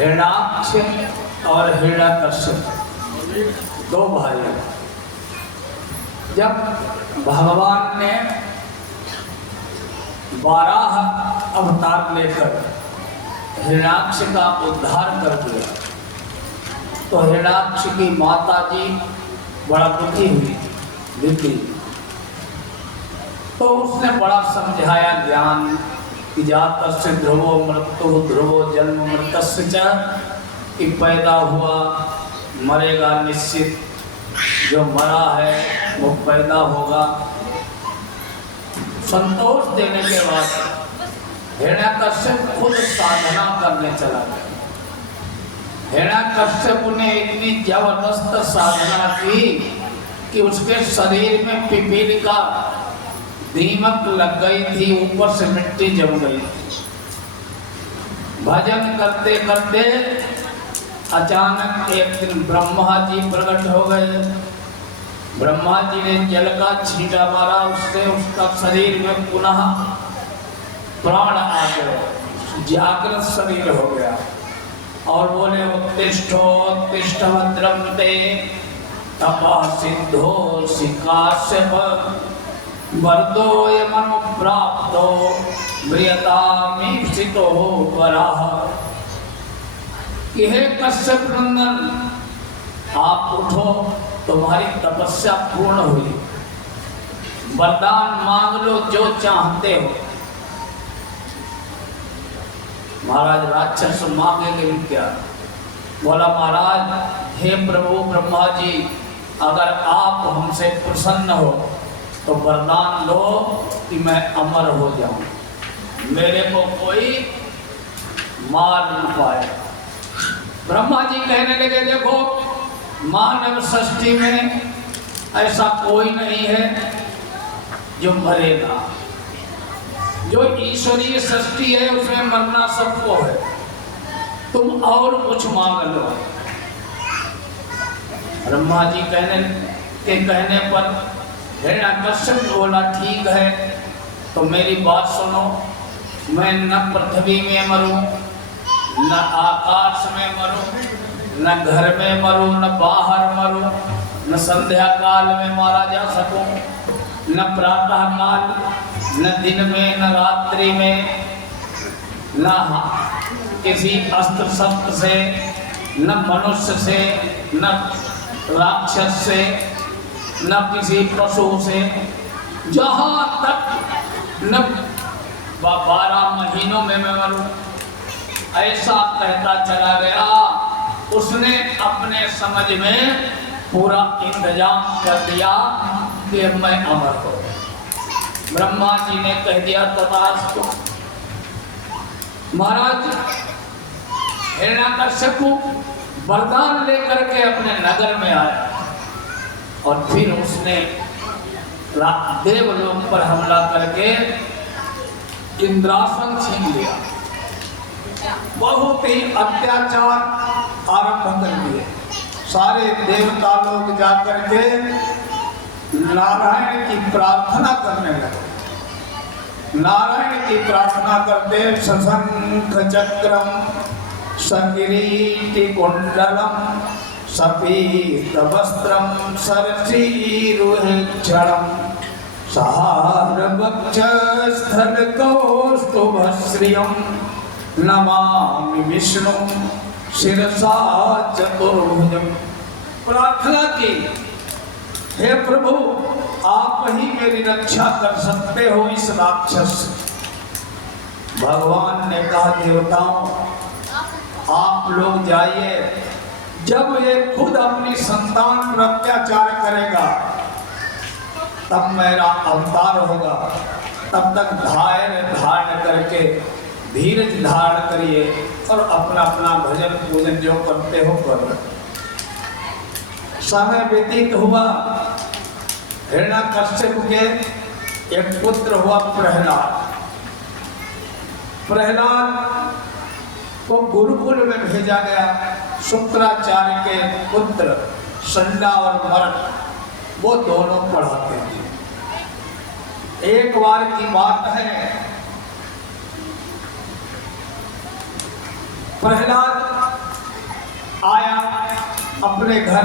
हिरण्याक्ष और हिरण्यकश्यप दो भाई। जब भगवान ने 12 अवतार लेकर हिरण्याक्ष का उद्धार कर दिया तो हिरण्याक्ष की माता जी बड़ा दुखी हुई दीदी। तो उसने बड़ा समझाया ज्ञान कि जातस्य ध्रुवो मृत्यु ध्रुवो जन्म मृतस्य च, कि पैदा हुआ मरेगा निश्चित, जो मरा है वो पैदा होगा। संतोष देने के बाद हिरण्याकश्यप खुद साधना करने चला गया। हिरण्याकश्यप ने इतनी जबरदस्त साधना की कि उसके शरीर में पिपीलिका दीमक लग गई थी, ऊपर से मिट्टी जम गई थी। भजन करते करते अचानक एक दिन ब्रह्मा जी प्रकट हो गए। ब्रह्मा जी ने जल का छींटा मारा, उससे उसका शरीर में पुनः प्राण आ गए, जागृत शरीर हो गया और बोले उत्तिष्ठो उत्तिष्ठ भद्रम ते तपः सिद्धो काश्यप वरदो यमनु प्राप्तो म्रियतामीप्सितो वराह। कि हे कश्यप नंदन, आप उठो, तुम्हारी तपस्या पूर्ण हुई, वरदान मांग लो जो चाहते हो। महाराज राक्षस मांगेंगे क्या? बोला महाराज हे प्रभु ब्रह्मा जी, अगर आप हमसे प्रसन्न हो तो वरदान लो कि मैं अमर हो जाऊं, मेरे को कोई मार न पाए। ब्रह्मा जी कहने लगे देखो मानव सृष्टि में ऐसा कोई नहीं है जो मरेगा। जो ईश्वरीय सृष्टि है उसमें मरना सबको है, तुम और कुछ मांग लो। ब्रह्मा जी कहने पर हिरण्याकश्यप बोला ठीक है, तो मेरी बात सुनो, मैं न पृथ्वी में मरूं, न आकाश में मरूं, न घर में मरूं, न बाहर मरूं, न संध्या काल में मारा जा सकूं, न प्रातः काल, न दिन में, न रात्रि में, न किसी अस्त्र शस्त्र से, न मनुष्य से, न राक्षस से, न किसी पशु से, जहाँ तक न 12 महीनों में मैं मरूं। ऐसा कहता चला गया। उसने अपने समझ में पूरा इंतजाम कर दिया कि मैं अमर हो। ब्रह्मा जी ने कह दिया तथास्तु। महाराज हिरण्याकश्यप वरदान लेकर के अपने नगर में आया और फिर उसने देवलोक पर हमला करके इंद्रासन छीन लिया। बहुत ही अत्याचार आरंभ कर दिए। सारे देवता लोग जाकर के नारायण की प्रार्थना करने लगे। नारायण की प्रार्थना करते शशंख चक्रम सकिरीटि कुंडलम सपीत वस्त्रम सरसीरुहक्षणम सहारवक्षस्थल कौस्तुभश्रियम नमामि विष्णु शिरसा चतुर्भुजम। प्रार्थना की, हे प्रभु आप ही मेरी रक्षा कर सकते हो इस राक्षस से। भगवान ने कहा देवताओं आप लोग जाइए, जब ये खुद अपनी संतान पर अत्याचार करेगा तब मेरा अवतार होगा। तब तक धैर्य धारण करके धीरज धारण करिए और अपना अपना भजन पूजन जो करते हो करो। समय व्यतीत हुआ। हिरण्याकश्यप के एक पुत्र हुआ प्रहलाद। प्रहलाद को गुरुकुल में भेजा गया। शुक्राचार्य के पुत्र संडा और मरक वो दोनों पढ़ाते थे। एक बार की बात है, प्रहलाद आया अपने घर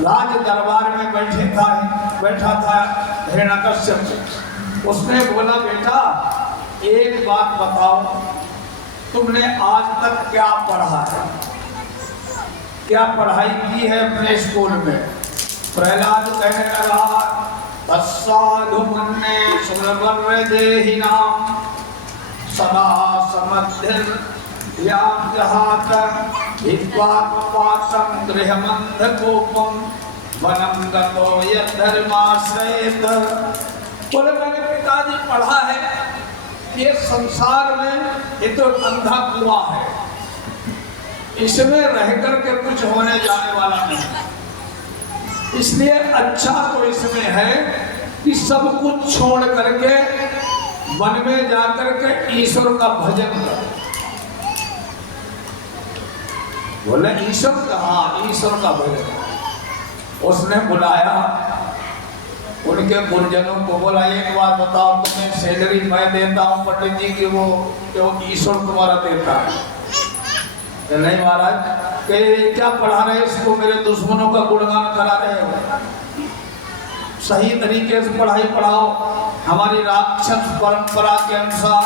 राज दरबार में बैठा था हिरण्यकश्यप। उसने बोला, बेटा एक बात बताओ, तुमने आज तक क्या पढ़ा है, क्या पढ़ाई की है अपने स्कूल में? प्रहलाद कहने लगा, तस्साधु मुन्ने सुरवर देहिनाम सदा समद्धिर याम जहात हित्वात्मपासं गृहमन्धकोपं वनं गतो यद्धर्माश्रयेत। बोले मैंने पिताजी पढ़ा है, ये संसार में ये तो अंधा कुआं है, इसमें रह करके कुछ होने जाने वाला नहीं। इसलिए अच्छा तो इसमें है कि सब कुछ छोड़ करके वन में जाकर के ईश्वर का भजन करो। बोले ईश्वर का? हाँ, ईश्वर का भजन। उसने बुलाया उनके गुरुजनों को, बोला एक बात बताओ, तुम्हें सैलरी मैं देता हूँ पंडित जी की, वो ईश्वर तुम्हारा देता है? नहीं महाराज, क्या पढ़ा रहे इसको, मेरे दुश्मनों का गुणगान करा रहे हो। सही तरीके से पढ़ाई पढ़ाओ। हमारी राक्षस परंपरा के अनुसार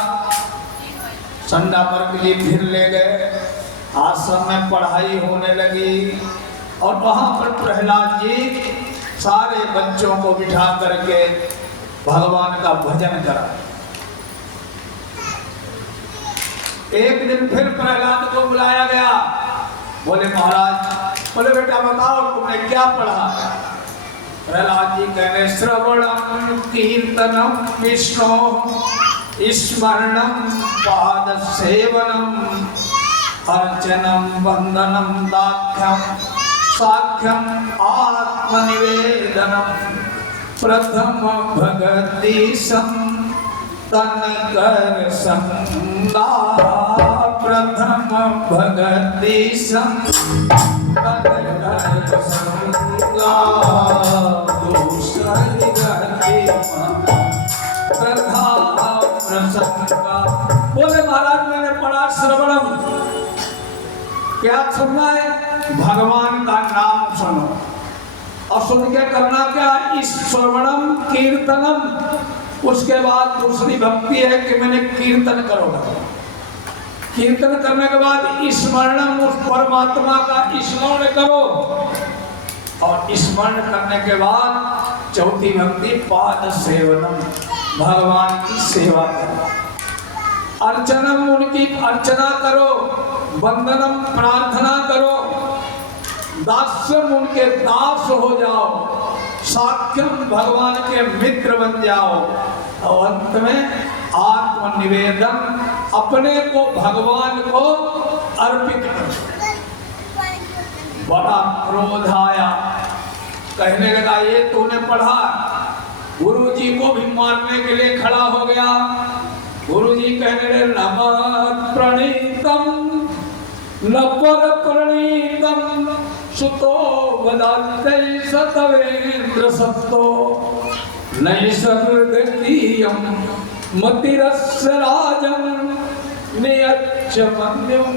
संडा वर्ग जी फिर ले गए, आश्रम में पढ़ाई होने लगी और वहां पर प्रहलाद जी सारे बच्चों को बिठा करके भगवान का भजन करा। एक दिन फिर प्रहलाद को बुलाया गया। बोले महाराज, बोले बेटा बताओ तुमने क्या पढ़ा? प्रहलाद जी कहने, श्रवणम कीर्तनम विष्णु स्मरणम पाद सेवनम अर्चनम वंदनम दाख्यम साख्यम आत्मनिवेदनम प्रथम भगति तन कर संगा। प्रथम भगति तन कर संगा, दूसरी गति प्रथा प्रसंगा। बोले महाराज मैंने पढ़ा श्रवणम, क्या सुनना है? भगवान का नाम सुनो। और सुन के करना क्या? इस श्रवणम कीर्तनम। उसके बाद दूसरी भक्ति है कि मैंने कीर्तन करो। कीर्तन करने के बाद स्मरणम, उस परमात्मा का स्मरण करो। और स्मरण करने के बाद चौथी भक्ति पाद सेवनम, भगवान की सेवा करो। अर्चनम, उनकी अर्चना करो। वंदनम, प्रार्थना करो। दास्यम, उनके दास हो जाओ। साख्यम, भगवान के मित्र बन जाओ। और अंत में आत्मनिवेदन, अपने को भगवान को अर्पित करो। बड़ा क्रोध आया, कहने लगा ये तूने पढ़ा? गुरु जी को भी मारने के लिए खड़ा हो गया। गुरु जी कहने लगे, नमः प्रणीतम न पर प्रणीतम सुतो वदान्ते सतवेन्द्र सत्तो नैसर्गीयम मतिरस्य राजन नियच्च मन्युम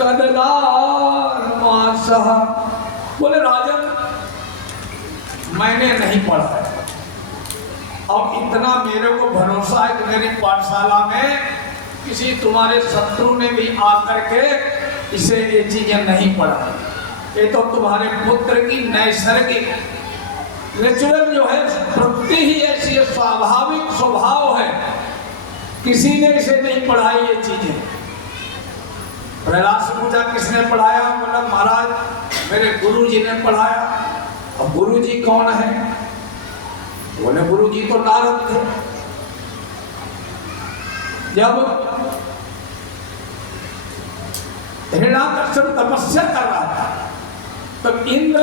कदलार्मासः। बोले राजन मैंने नहीं पढ़ा है, और इतना मेरे को भरोसा है कि मेरी पाठशाला में किसी तुम्हारे शत्रु ने भी आकर के इसे ये चीजें नहीं पढ़ा। ये तो तुम्हारे पुत्र की नैसर्गिक नेचुरल जो है वृत्ति ही ऐसी है, स्वाभाविक स्वभाव है, किसी ने इसे नहीं पढ़ाई ये चीजें। प्रहलाद से पूछा किसने पढ़ाया? बोला महाराज मेरे गुरु जी ने पढ़ाया। अब गुरु जी कौन है? बोले गुरु जी तो नारद थे। जब हिरण्याकश्यप तपस्या कर रहा था तब इंद्र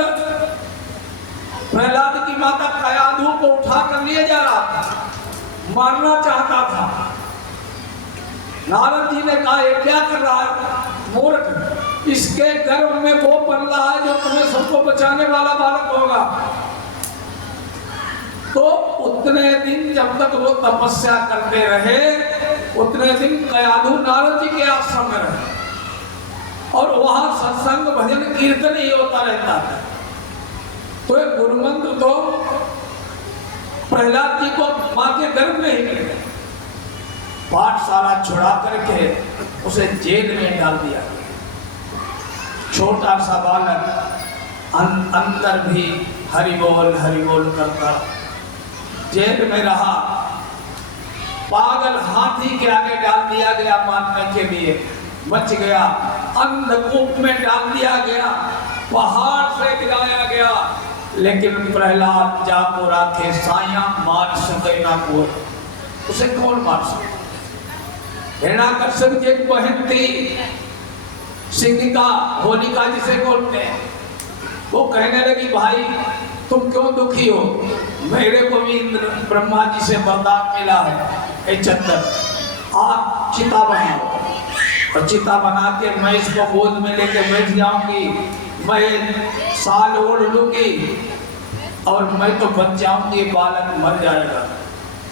प्रहलाद की माता कयाधु को उठा कर लिए जा रहा था, मारना चाहता था। नारद जी ने कहा ये क्या कर रहा है मूर्ख, इसके गर्भ में वो पल रहा है जो तुम्हें सबको बचाने वाला बालक होगा। तो उतने दिन जब तक वो तपस्या करते रहे उतने दिन कयाधु नारद जी के आश्रम में रहे और वहां सत्संग भजन कीर्तन ही होता रहता है। तो ये गुरुमंत्र तो प्रहलाद जी को मां के गर्भ में ही मिल गए। पाठशाला छुड़ा करके उसे जेल में डाल दिया। छोटा सा बालक अंदर भी हरि बोल करता जेल में रहा। पागल हाथी के आगे डाल दिया गया मारने के लिए, बच गया। अंधकूप में डाल दिया गया, पहाड़ से गिराया गया, लेकिन प्रहलाद जाको राखे साया, मार सके ना कोई। उसे कौन मार सके? हिरण्याकश्यप की एक बहन थी, सिंहिका, होलिका जिसे बोलते हैं। वो कहने लगी, भाई तुम क्यों दुखी हो? मेरे को भी इंद्र ब्रह्मा जी से वरदान मिला है, ए चंदन आप चिता बनाओ, और चिता बना के मैं इसको गोद में लेके बैठ जाऊंगी, मैं साल ओढ़ लूंगी और मैं तो बच जाऊंगी, बालक मर जाएगा।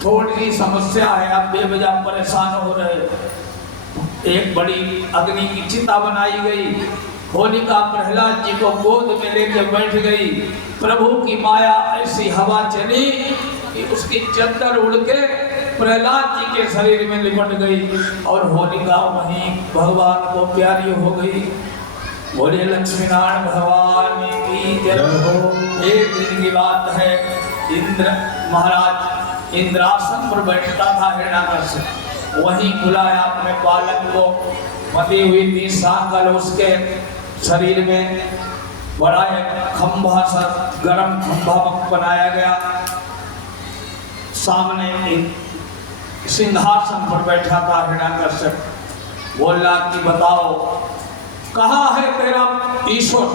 थोड़ी समस्या है, आप बेवजह परेशान हो रहे। एक बड़ी अग्नि की चिता बनाई गई। होलिका प्रहलाद जी को गोद में लेके बैठ गई। प्रभु की माया ऐसी हवा चली कि उसकी चद्दर उड़ के प्रहलाद जी के शरीर में लिपट गई और होलिका वहीं भगवान को प्यारी हो गई। बोले लक्ष्मी नारायण भगवान की जय हो। एक दिन की बात है, इंद्र महाराज इंद्रासन पर बैठता था हिरण्याकश्यप। वहीं बुलाया अपने बालक को, बंधी हुई थी सांकल उसके शरीर में, बड़ा एक खंभा सा गरम खंभा बनाया गया। सामने एक सिंहासन पर बैठा था हिरण्याकश्यप। बोला कि बताओ कहाँ है तेरा ईश्वर?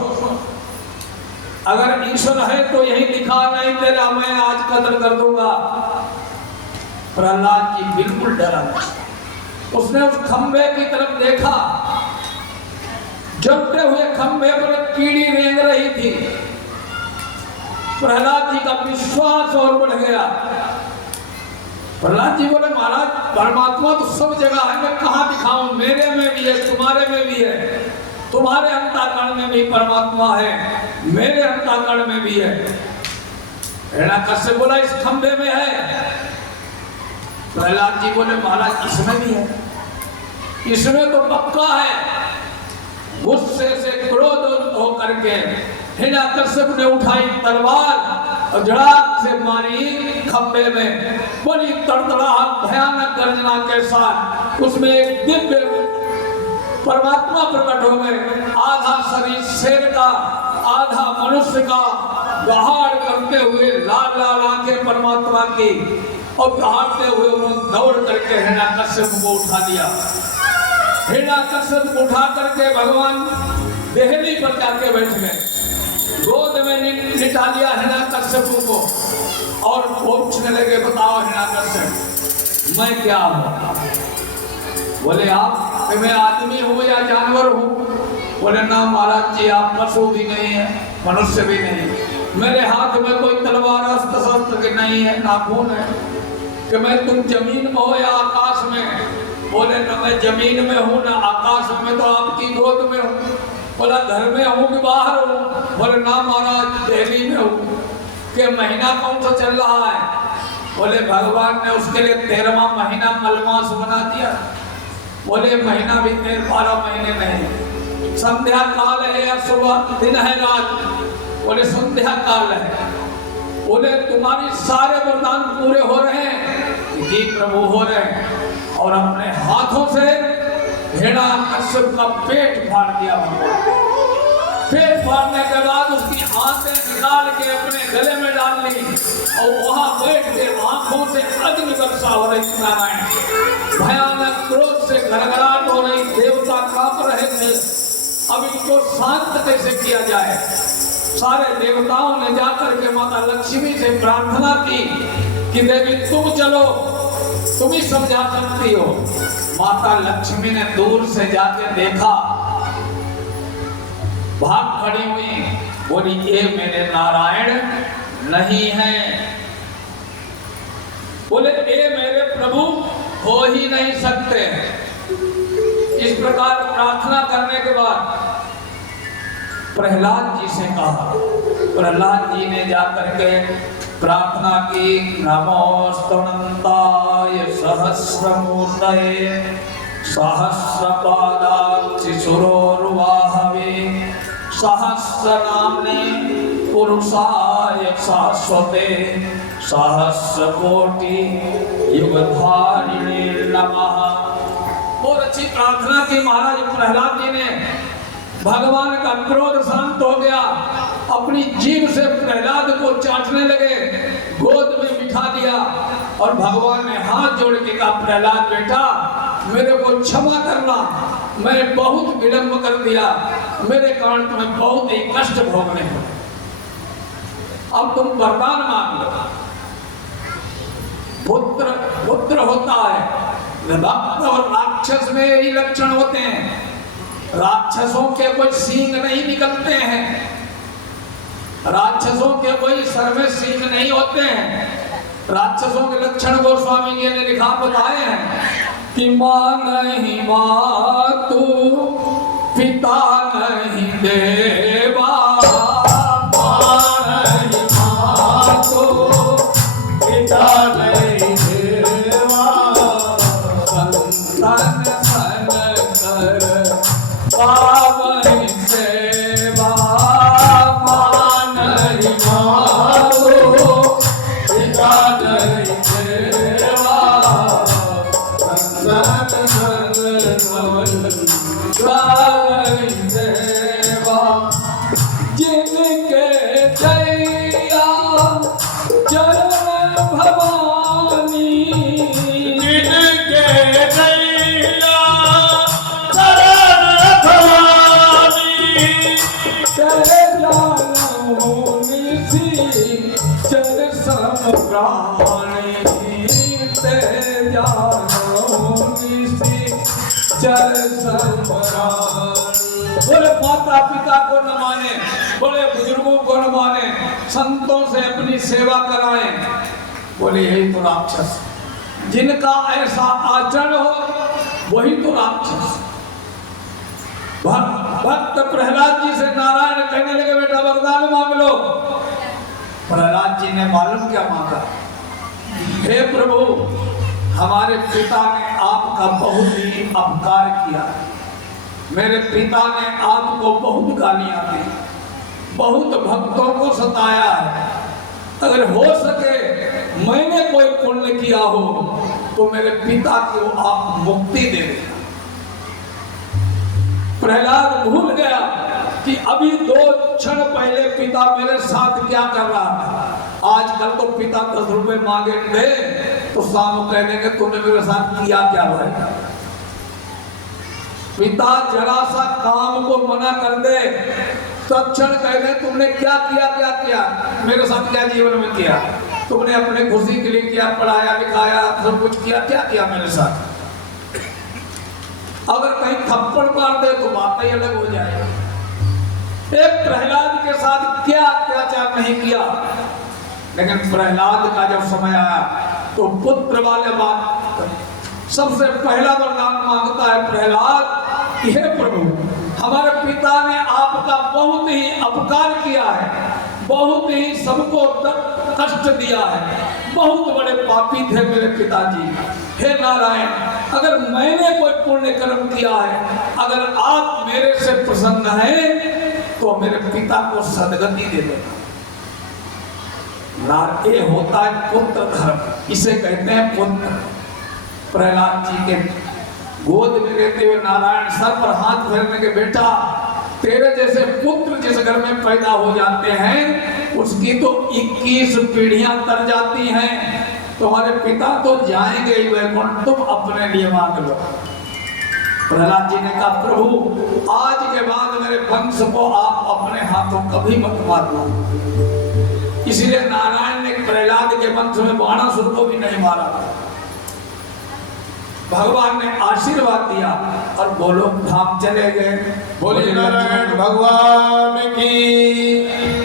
अगर ईश्वर है तो यही लिखा, नहीं तेरा मैं आज कत्ल कर दूंगा। प्रहलाद जी बिल्कुल डरा नहीं। उसने उस खंभे की तरफ देखा, जलते हुए खंभे पर कीड़ी रेंग रही थी। प्रहलाद जी का विश्वास और बढ़ गया। प्रहलाद जी बोले, महाराज परमात्मा तो सब जगह है, मैं कहाँ दिखाऊं? मेरे में भी है, तुम्हारे में भी है, तुम्हारे अंतःकरण में भी परमात्मा है, मेरे अंतःकरण में भी है। हिरण्याकश्यप बोला, इस खंभे में है। प्रहलाद जी बोले, महाराज इसमें भी है, इसमें तो पक्का है। गुस्से से क्रोध होकर के हिरण्याकश्यप ने उठाई तलवार और झड़ाक से मारी खंभे में। बड़ी तड़तड़ाहट भयानक गर्जना के साथ उसमें एक दिव्य परमात्मा प्रकट हो गए। आधा शरीर शेर का, आधा मनुष्य का, दहाड़ करते हुए लाल लाल आंखें परमात्मा की, और दहाड़ते हुए उन्होंने दौड़ करके हिरण्याकश्यप को उठा लिया। हिरण्याकश्यप उठा करके भगवान देहली पर जाके बैठ गए, गोद में लिटा लिया हिरण्याकश्यप को, और पूछने लगे, बताओ हिरण्याकश्यप मैं क्या हूँ? बोले आप मैं आदमी हूँ या जानवर हूँ? बोले ना महाराज जी, आप पशु भी नहीं है, मनुष्य भी नहीं। मेरे हाथ में कोई तलवार अस्त्र शस्त्र नहीं है, नाखून है। कि मैं तुम जमीन में हो या आकाश में? बोले न मैं जमीन में हूँ ना आकाश में, तो आपकी गोद में हूँ। बोला घर में हूँ कि बाहर हूँ? बोले ना महाराज दिल्ली में हूँ। कि महीना कौन सा चल रहा है? बोले भगवान ने उसके लिए 13वां महीना मलमास बना दिया। बोले महीना भी 12 महीने नहीं, संध्या काल है या सुबह दिन है रात? बोले संध्या काल है। बोले तुम्हारी सारे वरदान पूरे हो रहे हैं? जी प्रभु हो रहे हैं। और अपने हाथों से हिरण्याकश्यप का पेट फाड़ दिया भगवान। पेट फाड़ने के बाद उसकी आंखें निकाल के अपने गले में डाल ली, और वहां बैठ के आंखों से अग्नि वर्षा हो रही। नारायण भयानक क्रोध से घरघराहट हो रही, देवता कांप रहे थे। अब इनको शांत कैसे किया जाए? सारे देवताओं ने जाकर के माता लक्ष्मी से प्रार्थना की कि देवी तुम चलो, तुम ही समझा सकती हो। माता लक्ष्मी ने दूर से जाके देखा, भाग खड़ी हुई, बोली ये मेरे नारायण नहीं है। बोले ये मेरे प्रभु हो ही नहीं सकते। इस प्रकार प्रार्थना करने के बाद प्रहलाद जी से कहा। प्रहलाद जी ने जाकर के प्रार्थना की, नमोस्तुनंताय सहस्रमूर्तये सहस्रपादाक्षिशुरोर्वाहवे सहस्रनाम्ने पुरुषाय शाश्वते सहस्रकोटि युगधारिणे नमः। और अच्छी प्रार्थना की महाराज प्रहलाद जी ने। भगवान का क्रोध शांत हो गया, अपनी जीभ से प्रहलाद को चाटने लगे, गोद में बिठा दिया और भगवान ने हाथ जोड़ के कहा, प्रहलाद बेटा मेरे को क्षमा करना, मैंने बहुत विलंब कर दिया, मेरे कारण तुम्हें बहुत ही कष्ट भोगने पड़े, अब तुम वरदान मांग लो। पुत्र होता है। भक्त और राक्षस में यही लक्षण होते हैं। राक्षसों के कोई सींग नहीं निकलते हैं, राक्षसों के कोई सर में सींग नहीं होते हैं। राक्षसों के लक्षण गोस्वामी जी ने लिखा बताए हैं कि मां नहीं मातु, पिता नहीं देवा, मां नहीं मातु, पिता नहीं देवा, संतन सन कर पावन सेवा, मां नहीं मातु, पिता नहीं देवा, संतन सन कर सेवा। जिनके जैया चरण भवानी, जिनके जैया चरण भवानी, चले जानो निसी चल सम प्राणी, ते जानो निसी चल सम प्राणी। बोले माता पिता को न माने, बोले बुजुर्गों को न माने, संतों से अपनी सेवा कराएं, बोले यही तो राक्षस। जिनका ऐसा आचरण हो वही तो राक्षस। भक्त प्रहलाद जी से नारायण कहने लगे, बेटा वरदान मांग लो। प्रहलाद जी ने मालूम क्या मांगा, हे प्रभु हमारे पिता ने आपका बहुत ही अपकार किया, मेरे पिता ने आपको बहुत गालियां दी, बहुत भक्तों को सताया है, अगर हो सके मैंने कोई पुण्य किया हो तो मेरे पिता को आप मुक्ति दे देना। प्रहलाद भूल गया कि अभी 2 क्षण पहले पिता मेरे साथ क्या कर रहा था। आजकल तो पिता 10 रुपए मांगेंगे तो शाम कह देंगे तुमने मेरे साथ किया क्या भाई। पिता जरा सा काम को मना कर दे तो क्षण कह दे तुमने क्या किया, क्या किया मेरे साथ, क्या जीवन में किया, तुमने अपने खुशी के लिए किया, पढ़ाया लिखाया सब कुछ किया, क्या किया मेरे साथ। अगर कहीं थप्पड़ मार दे तो बात ही अलग हो जाएगी। एक प्रहलाद के साथ क्या अत्याचार नहीं किया, लेकिन प्रहलाद का जब समय आया तो पुत्र वाले बात सबसे पहला वरदान मांगता है प्रहलाद, हे प्रभु हमारे पिता ने आपका बहुत ही अपकार किया है, बहुत ही सबको कष्ट दिया है, बहुत बड़े पापी थे मेरे पिताजी। हे नारायण अगर मैंने कोई पुण्य कर्म किया है, अगर आप मेरे से प्रसन्न हैं तो मेरे पिता को सदगति दे देना। ये होता है पुत्र धर्म, इसे कहते हैं पुत्र। प्रहलाद जी के गोद में रहते हुए नारायण सर पर हाथ फेरने के, बेटा तेरे जैसे पुत्र जिस घर में पैदा हो जाते हैं उसकी तो 21 पीढ़ियां तर जाती हैं, तुम्हारे पिता तो जाएंगे ही वैकुंठ, तुम अपने लिए मांग लो। प्रहलाद जी ने कहा प्रभु आज के बाद मेरे वंश को आप अपने हाथों कभी मत मारना। इसलिए नारायण ने प्रहलाद के वंश में बाणासुर को भी नहीं मारा। भगवान ने आशीर्वाद दिया और गोलोक धाम चले गए। बोले नारायण भगवान की।